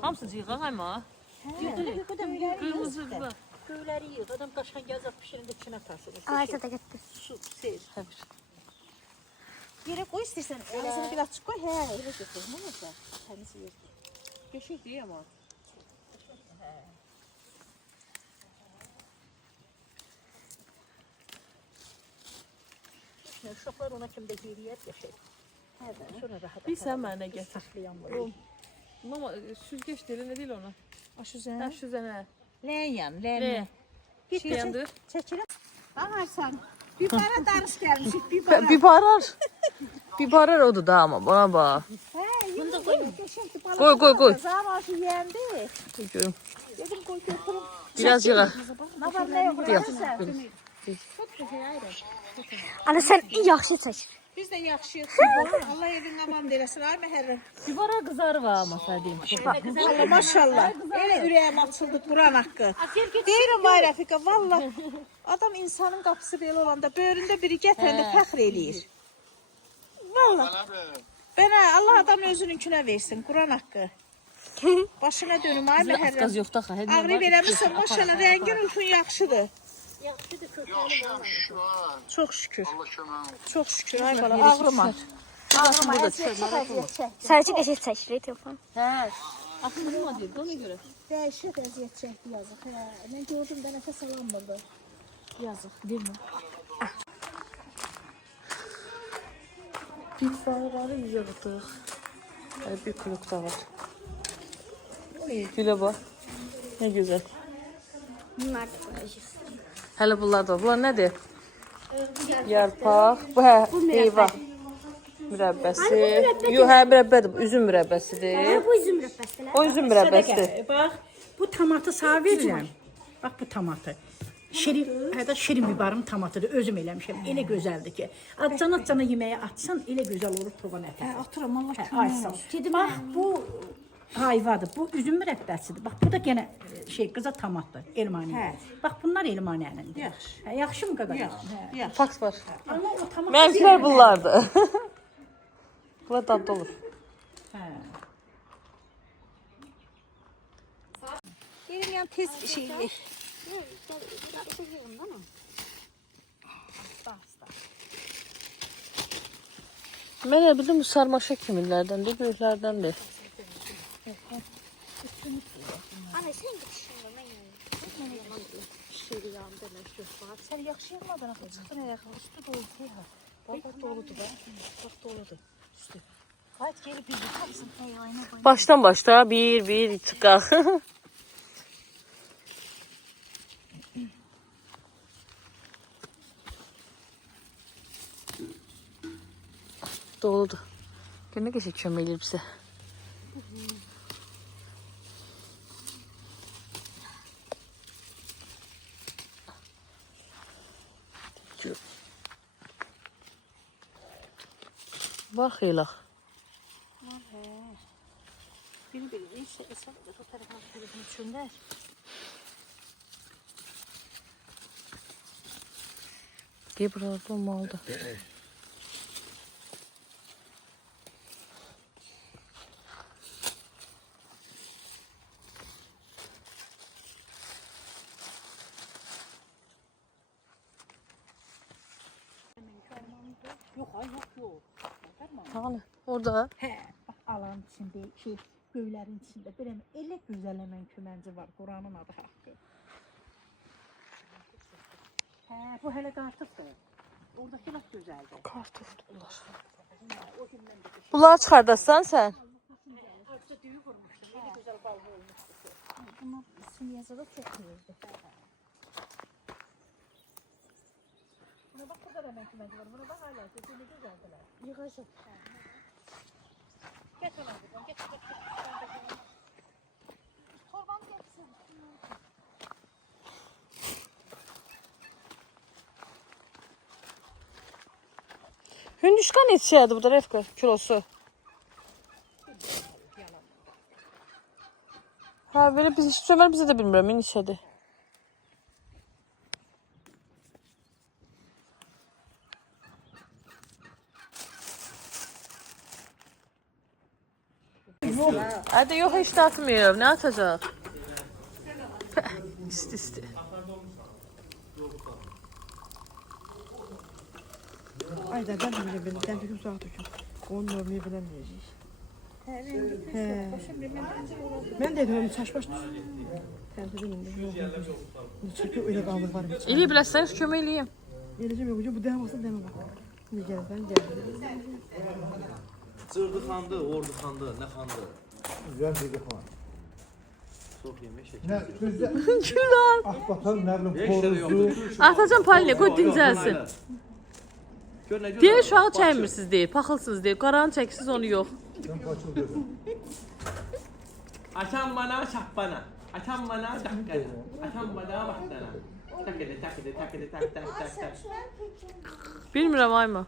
Hamısı yığaq ama. Qırmızı bak. Göyləri yığ. Adam qaşan gəzək pişirində içinə tarsın. Aysa da getdi. Su, seyir. Həbir. Yerə qoy istəyirsən. Ağzını bir açıq qoy. Hə, elə götür. Nə olsa? Təmiz yer. Qəşəng deyil amma. Uşaqlar ona kimdə yeriyər qəşəng. Hə, sonra rahat. Bir sən mənə gətir. Saxlayan var. Mama süzgeç deyil, nə deyil ona? Aşuzən. Hə, şüzənə. Ləyən, Ne? ləyən. Şey yandır. Çəkirəm. Baxarsan. Bibara darış gəlmişik, bibara. Bibarar. Bibarar odur da amma, bana bax. Hə, bunu da qoy. Qəşəngdir, balaca. Qoy, qoy, qoy. Zavacı yeyəndi. Görüm. Dedim qoy götürüm. Biraz yığaq. Nə var, nə yox? Yox. Ana sən yaxşı çək. Biz də yaxşıyıq. Allah evin aman eləsin. Ay məhərrəm. Bibara qızarı var amma sədiyim. Allah maşallah. Elə ürəyim açıldı Quran haqqı. Deyirəm ay Rəfiqə, valla adam insanın qapısı belə olanda böyründə biri gətirəndə fəxr eləyir. Valla. Bənə Allah adam özününkünə versin Quran haqqı. Başına dönüm ay məhərrəm. Qaz yoxdur axı. Ağrı verəmirsən maşallah rəngin ulfun yaxşıdır. Çox şükür. Çox şükür ay bala ağrıma. Ağrıma əziyyət çək, əziyyət çək. Sərçə qəşəng çəkilir telefon. Hə. Axırıma deyir, ona görə. Dəhşət əziyyət çəkdi yazıq. Hə, mən gördüm də nəfəs alanmırdı. Yazıq, deyilmi? Bibarları yığdıq. Bir kuluk da var. Gülə bax. Nə gözəl. Bunlar da qoyacağıq. Hələ bunlar da. Bunlar nədir? Yarpaq. Bu hə, heyva. Mürəbbəsi. Yox, hə, mürəbbədir. Üzüm mürəbbəsidir. Bu üzüm rəpəsdələr. O üzüm mürəbbəsidir. Bax, bu tomatı sağ verirəm. Bax bu tomatı. Şirin, hətta şirin bibarın tomatıdır. Özüm eləmişəm. Elə gözəldir ki. Atcana yeməyə atsan elə gözəl olur tovan ətə. Hə, atıram Allah kömək. Bax bu hayvadır. Bu üzüm mürəbbəsidir. Bax bu da yenə qıza tomatdır. Elmani. Bax bunlar elmaniyənindir. Yaxşı. Hə, yaxşı mı qaqaş? Hə. Faks var. Amma o tomat. Mənimkilər bunlardır. Bunlar dadlı olur. Hə. Gelin yan tez şey ye. Mən elə bildim bu sarmaşıq kimilərdəndir, böyüklərdəndir. Ana sən gitsin mən yeyim. Sən yaxşı yığmadın axı. Çıxdın elə üstü doludur ya. Bax doludur da. Bax doludur. Üstü. Qayıt geri bir yıxarsın. Eyvayına qoy. Başdan başda bir çıxaq. Doludur. Gör nə qəşəng kömək eləyir bizə. Bax elaq. Biri isə əsas da o tərəfə telefonu çöndər. Bir burada olmalıdır. Yox. Hani orada. Hə, bax alanın içində, göylərin içində belə elə gözəl əmən kömənci var, Quranın adı haqqı. Hə, bu hələ qartıqdır. Oradakı lap gözəldir. Kartofdur bunlar. Bunları çıxardasan sən? Qartıqda düyü vurmuşdur, elə gözəl balıq olmuşdur ki. Bunlar simyazada çox gözəldir. Buna bax, burada da əmən kömənci var. Buna bax, hala gözəl gözəldilər. Yığacaq. Get ona buradan, get. Torbanı getirsin. Hündüşka neçəyədir bu da Rəfqə kilosu? Hə, belə biz heç Ömər bizə də bilmirəm neçədir. Hadi yok hiç de atmıyor. Ne atacak? İsti. Ayda ben bile ben bir uzağa düşün. Onu görmeyi bilemeyeceğiz. He. Ben de diyorum saç baş. Ben de dedim. Çünkü öyle kalmak var. İyi bilərsəniz kömək eləyim. Geleceğim yok. Bu devam olsa deme bak. Ne gel ben geldim. Cırdı xandı, ordu xandı, nə xandı? Güzel bir defa. Çox yemək şəkil. Ne sözde Gülan. akbatan nerede Heç də koruzu. yoxdur. Atacam payla qoy dincəlsin. Gör nə Deyir uşağı çəkmirsiniz deyir, paxılsınız deyir. Qaranı çəksiniz onu yox. Sen kaçıl dedim. Atam bana şapbana. Atam bana dakkana. Atam bana bahtana. Takede tak tak tak. Bilmirəm ayma.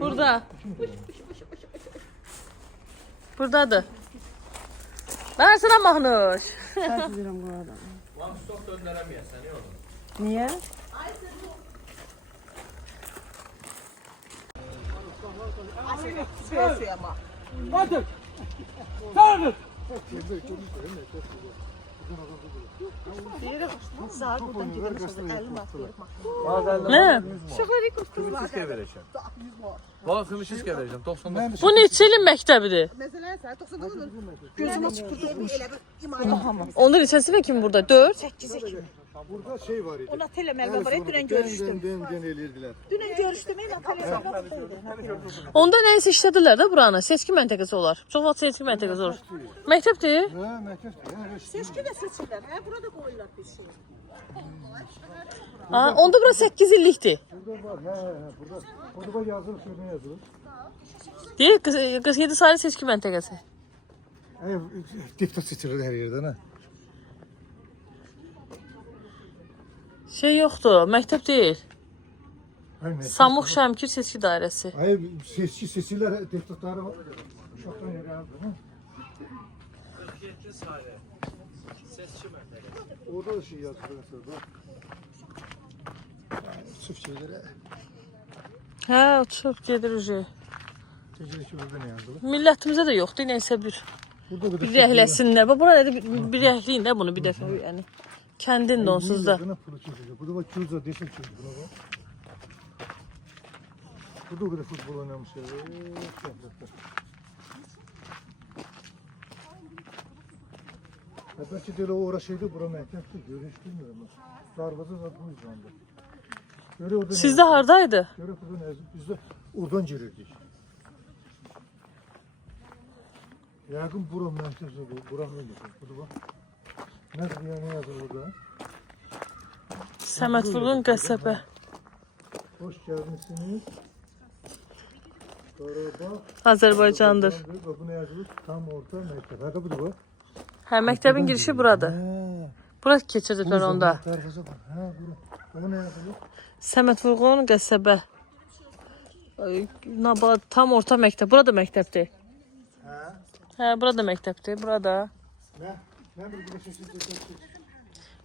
Burada. Buradadır. Versene Mahnuş. Saç veririm bu adam. Lan stok döndərəməyəsən, nə olur? Niye? Ne? Kümüsüzkə verəcəm. Valla kümüsüzkə verəcəm, 99. Bu neçə ilin məktəbidir? Gözüme çıkırdı elə bir iman. Onda neçəsi kimi burada? 4. Burada şey var idi. Ona telemelden var. Dün görüştüm. Den elirdiler. Dün görüştüm. Onda nəyisə işlədirlər də buranı. Seçki məntəqəsi olar. Çox vaxt seçki məntəqəsi olur. Məktəbdir. Ha mektup. Seçki de seçiler. He burada koyuyorlar bir şey. Ha, onda bura 8 illikdir. Burada var. Burada. Burada yazılı şurada yazılı. Deyir 47 sayılı seçki məntəqəsi. Dipta seçilir her yerden ha. Şey yoxdur, məktəb deyil. Hayır, mektup. Samux Şəmkir seçki dairəsi. Hayır seçki seçiler diptatları var. Uşaktan yere yazdı. 47 sayı. Seçki məntəqəsi. Orada da şey yazdı mesela. Sırf şeylere. Hə, uçub gedir ucu. Tecrübesi burada ne yazdı? Millətimizə də yoxdur, nəysə bir. Burada Bir rəhləsinlər. Bax, bura nədir? Bir rəhləyin də bunu bir dəfə, yəni. Kəndin də onsuz da. Burada bak Kürt'e desin çocuk buna bak. Burada o kadar futbol oynamış ya. Belki de o uğraşıydı bura mektepti. Görüştürmüyorum. Darvazı zatmış zandı. Göre orada Sizdə hardaydı? Göre burada ne yazık biz de oradan girirdik. Yakın bura mektepti. Buram ne diyor? Burada bak. Nasıl yani yazılı burada? Səməd Vurğun qəsəbə. Hoş geldiniz. Qarabağ. Azərbaycandır. Bak bu ne yazılı? Tam orta mektep. Hadi bu da bak. Hə, məktəbin girişi buradır. Bura keçirdiklər onda. Darvaza bak. Ha bura. Bu ne yazılı? Səməd Vurğun qəsəbə. Nabad tam orta məktəb. Burada məktəbdir. Hə, burada məktəbdir. Burada. Ne? Ne bir şey çekecek.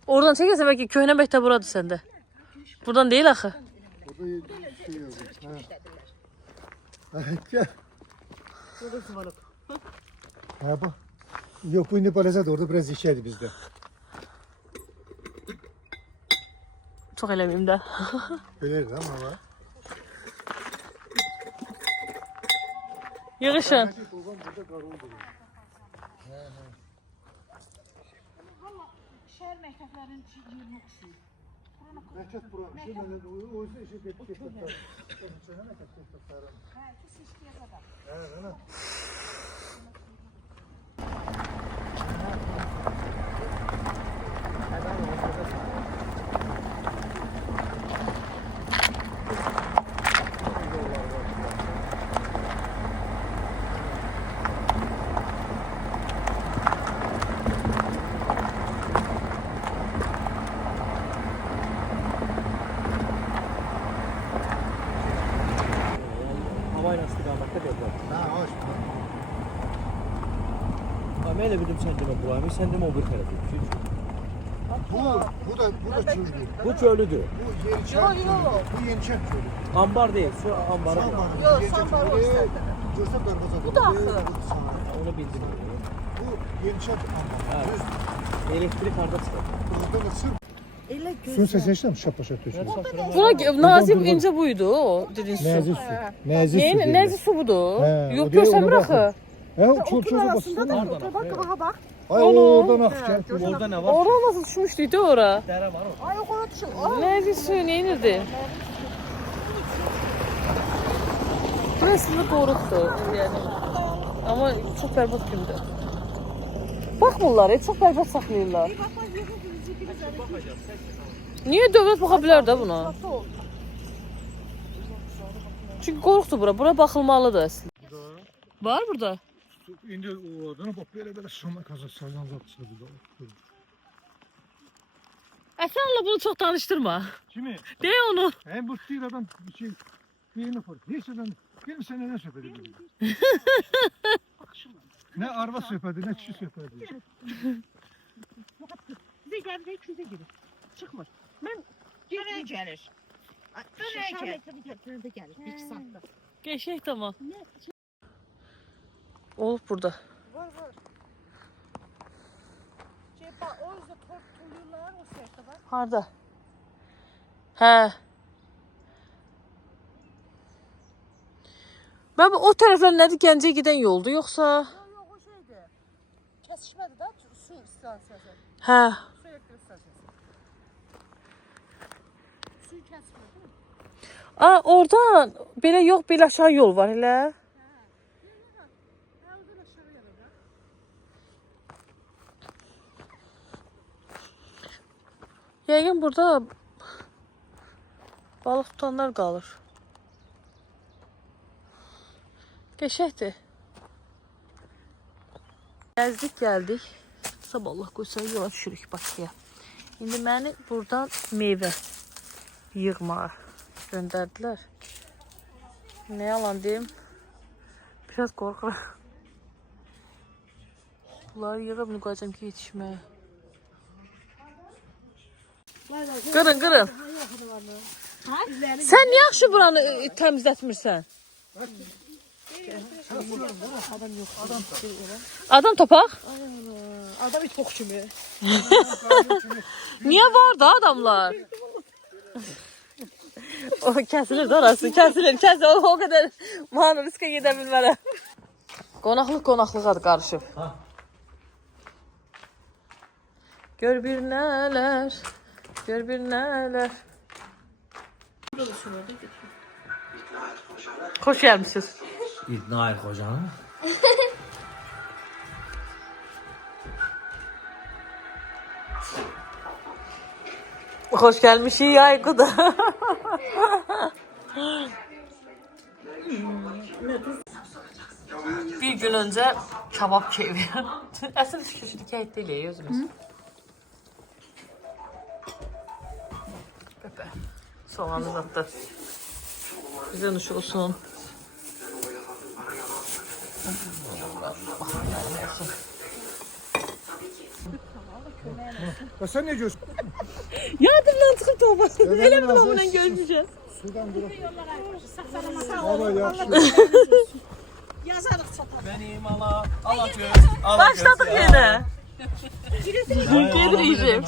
Oradan çəkəsən bəlkə köhnə məktəb buradır səndə. Buradan deyil axı. Burada şey yazıyor. Ha. Gel. Ha bak. Yok bu Nepal'e de orada biraz işeydi bizde. Çox eləməyim də. Öyleydi ama var. Yığışın. Şehir mekteplerinin yerini oxşuyur. Mektep buranın. Şey ben o yüzden işe getirdim. Sen ne mektep tarım? Ha, ki seçkiye kadar. Evet, ana. Havayla istiqamətdə gedər. Ha hoş. Amma elə bildim sən demə bulayım, sən demə o bir tərəfə. Bu da çöldü. Bu çölüdür. Bu Yeniçer çölü. Bu Yeniçer çölü. Ambar deyil, su ambarı. Yok, sambar o istedi. Görsen darvaza. Bu da axı. onu bildim. Bu yumuşak ama. Elektrik harda çıxır. Burada da sırf. Elə Suyun sesi eşitler mi? Şapa şapa töküyor. Buna nazik ince buydu o dediğin su. Nazik su. Nazik su. Neyin nazik su budur? He, Yok o değil, görsem ona bırakı. bakın. He o çok oturun çok arasında da basın. otur bak qabağa bak. Ay oradan akacak. Orada nə var? Ora nasıl düşmüştü ora? Dərə var o. Ay o qora düşün. Nazik suyu neyinirdi? Burası da koruktu yani. Ama çok berbat gündü. Bakmırlar, çok berbat saxlayırlar. Niye dövlət baxa bilər də buna? Çünkü korktu bura. Bura bakılmalıdır aslında. Var burada. İndi oradan bak böyle şuna kazı salyan zapçısı bir Əsənlə bunu çok tanıştırma. Kimi? De onu. Hem bu değil adam bir şey birini yapar. Hiç adam gelmiş sana ne söhbət edir. Ne arva söhbət edir, ne kişi söhbət edir. Bizə gəldi, küzə girir. Çıxmır. Mən gəlir. Şəhərdə gəlir. 2 saatda. Geçek tamam. Olup burada. Var. Bak o yüzden tortuluyorlar o sırada bak. Harda? He. Ben o tərəflər nədir? Gəncəyə gedən yoldu yoxsa? Yok o şeydi. Kesişmedi de su istasyası. Hə. Su elektrik istasyası. Suyu kesmedi. A, orada belə yox, belə aşağı yol var elə. Ha oradan aşağı yana bak. Yəqin burada balıq tutanlar qalır. Qəşəkdir. Gəzdik, gəldik. Sabah qoysa yola düşürük Bakıya. İndi məni buradan meyvə yığmağa göndərdilər. Ne yalan deyim? Biraz qorxuram. Bunları yığıb müqacəm ki yetişməyə. Qırın. Sen niye yaxşı buranı təmizlətmirsən? Adam tapaq? Adam hiç bok kimi. Niye var da adamlar? O kesilir de orası. Kesilir. O kadar man riske gedə bilmərəm. Qonaqlıq qarışıb. Gör bir nələr. Gör bir nələr. Hoş gelmişsiniz. İdnai Xocanım. Hoş gelmişik Aykut'a. Bir gün önce kebap keyfi. Aslında köşede keyif değil ya özümüz. Pepe. Soğanı attı. Güzel uç olsun. Ya sen ne diyorsun? Yardımdan çıkıp da bak. benim Öyle mi ağzım babamla görüşeceğiz? Sudan bırak. Ama yaxşı. Yazarıq çatar. Benim ala göz. Başladık yine. Gelir yiyeceğim.